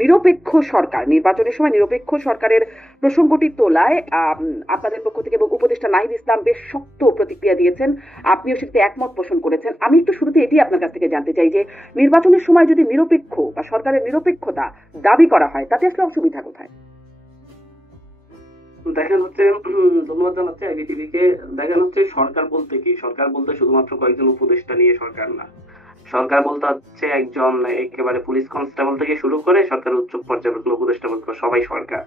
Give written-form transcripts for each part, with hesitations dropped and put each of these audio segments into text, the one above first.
নিরপেক্ষ সরকার, নির্বাচনের সময় নিরপেক্ষ সরকারের প্রসঙ্গটি তোলায় আপনাদের পক্ষ থেকে এবং উপদেষ্টা নাহিদ ইসলাম বেশ শক্ত প্রতিক্রিয়া দিয়েছেন, আপনিও সেটাতে একমত পোষণ করেছেন। আমি একটু শুরুতে এটি আপনার কাছ থেকে জানতে চাই যে নির্বাচনের সময় যদি নিরপেক্ষ বা সরকারের নিরপেক্ষতা দাবি করা হয় তাতে আসলে অসুবিধা কোথায়? দেখেন হচ্ছে, ধন্যবাদ জানাচ্ছি আইবিটিভি কে। দেখেন হচ্ছে, সরকার বলতে কি? সরকার বলতে শুধুমাত্র কয়েকজন উপদেষ্টা নিয়ে সরকার না। সরকার বলতে হচ্ছে একজন একেবারে পুলিশ কনস্টেবল থেকে শুরু করে সরকার উচ্চ পর্যায়ের উপদেষ্টা বলতে সবাই সরকার।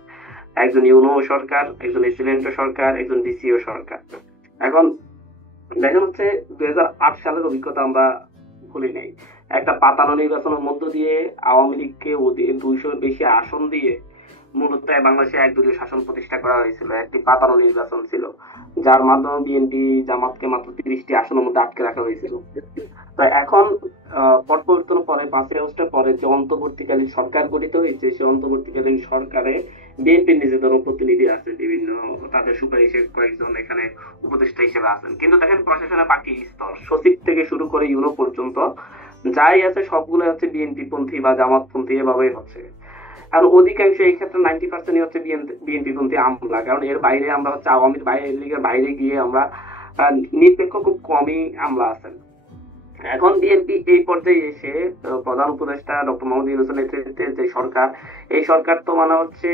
একজন ইউনো সরকার, একজন এসিডেন্ট সরকার, একজন ডিসিও সরকার। এখন দেখেন হচ্ছে, 2008 সালের অভিজ্ঞতা আমরা ভুলি নাই। একটা পাতানো নির্বাচনের মধ্য দিয়ে আওয়ামী লীগকে 200 বেশি আসন দিয়ে মূলত বাংলাদেশে একদলীয় শাসন প্রতিষ্ঠা করা হয়েছিল। একটি পাতানো নির্বাচন ছিল, যার মাধ্যমে বিএনপি জামাতকে মাত্র 30টি আসনের মধ্যে আটকে রাখা হয়েছিল। তো এখন পট পরিবর্তনের পরে 5ই আগস্টের পরে যে অন্তর্বর্তীকালীন সরকার গঠিত হয়েছে, সেই অন্তর্বর্তীকালীন সরকারে বিএনপির নিজেদেরও প্রতিনিধি আছে, বিভিন্ন তাদের সুপারিশে কয়েকজন এখানে উপদেষ্টা হিসেবে আছেন। কিন্তু দেখেন, প্রশাসনের বাকি স্তর সচিব থেকে শুরু করে ইউনো পর্যন্ত যাই আছে সবগুলো হচ্ছে বিএনপি পন্থী বা জামাত পন্থী, এভাবেই হচ্ছে। আর অধিকাংশ এই ক্ষেত্রে 90% হচ্ছে বিএনপি পন্থী আমলা। কারণ এর বাইরে আমরা হচ্ছে আওয়ামী লীগের বাইরে গিয়ে আমরা নিরপেক্ষ খুব কমই আমলা আছেন। এখন বিএনপি এই পর্যায়ে এসে প্রধান উপদেষ্টা ডক্টর মোহাম্মদ ইউনূসের নেতৃত্বে যে সরকার, এই সরকার তো মানে হচ্ছে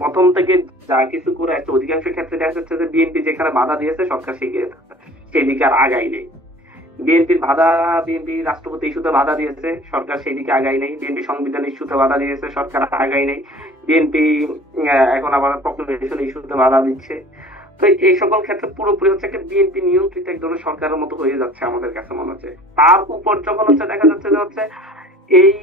প্রথম থেকে যা কিছু করে একটা অধিকাংশ ক্ষেত্রে দেখা যাচ্ছে যে বিএনপি যেখানে বাধা দিয়েছে সরকার সেই দিকে আর আগাই নেই। বিএনপি রাষ্ট্রপতি ইস্যুতে বাধা দিয়েছে, সরকার সেই দিকে আগাই নেই। বিএনপি সংবিধান ইস্যুতে বাধা দিয়েছে, সরকার আগাই নেই। বিএনপি এখন আবার প্রক্লেমেশন ইস্যুতে বাধা দিচ্ছে। তো এই সকল ক্ষেত্রে পুরোপুরি হচ্ছে একটা বিএনপি নিয়ন্ত্রিত এক ধরনের সরকারের মতো হয়ে যাচ্ছে আমাদের কাছে মনে হচ্ছে। তার উপর যখন হচ্ছে দেখা যাচ্ছে যে হচ্ছে এই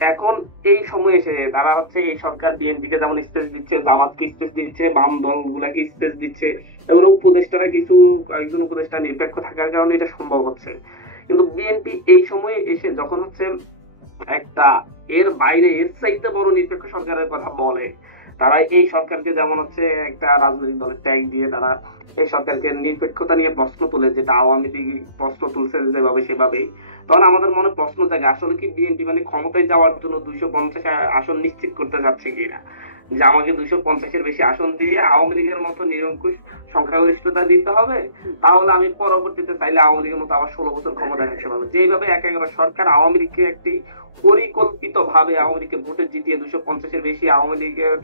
এখন এই সময় এসে তারা হচ্ছে এই সরকার বিএনপিকে যেমন স্পেস দিচ্ছে, জামাতকে স্পেস দিচ্ছে, বাম দল গুলাকে স্পেস দিচ্ছে, এবং উপদেষ্টারা কিছু কয়েকজন উপদেষ্টা নিরপেক্ষ থাকার কারণে এটা সম্ভব হচ্ছে। কিন্তু বিএনপি এই সময়ে এসে যখন হচ্ছে একটা এর বাইরে এর চাইতে বড় নিরপেক্ষ সরকারের কথা বলে, তারা এই সরকারকে যেমন হচ্ছে একটা রাজনৈতিক দলের ট্যাগ দিয়ে তারা এই সরকারকে নিরপেক্ষতা নিয়ে প্রশ্ন তুলে, যেটা আওয়ামী লীগ প্রশ্ন তুলছে যেভাবে সেভাবেই, তখন আমাদের মনে প্রশ্ন জাগে, আসলে কি বিএনপি মানে ক্ষমতায় যাওয়ার জন্য 250 আসন নিশ্চিত করতে যাচ্ছে কিনা? যে আমাকে 250-এর বেশি আসন দিয়ে আওয়ামী লীগের মতো নিরঙ্কুশ সংখ্যাগরিষ্ঠতা দিতে হবে, তাহলে আমি পরবর্তীতে চাইলে আওয়ামী লীগের মতো আবার 16 বছর ক্ষমতায় থাকতে পারবো। যেভাবে একেবারে সরকার আওয়ামী লীগকে একটি পরিকল্পিত ভাবে আওয়ামী লীগকে ভোটে জিতিয়ে 250-এর বেশি আওয়ামী লীগের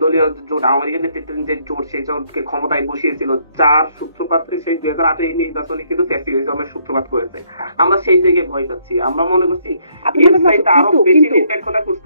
দলীয় জোট, আওয়ামী লীগের নেতৃত্বাধীন যে জোট, সেই জোটকে ক্ষমতায় বসিয়েছিল, যার সূত্রপাত সেই 2008 নির্বাচনে কিন্তু ফ্যাসিলিজমের সূত্রপাত করেছে। আমরা সেই জায়গায় ভয় পাচ্ছি। আমরা মনে করছি এর চাইতে আরো বেশি নিরপেক্ষতা খুঁজতে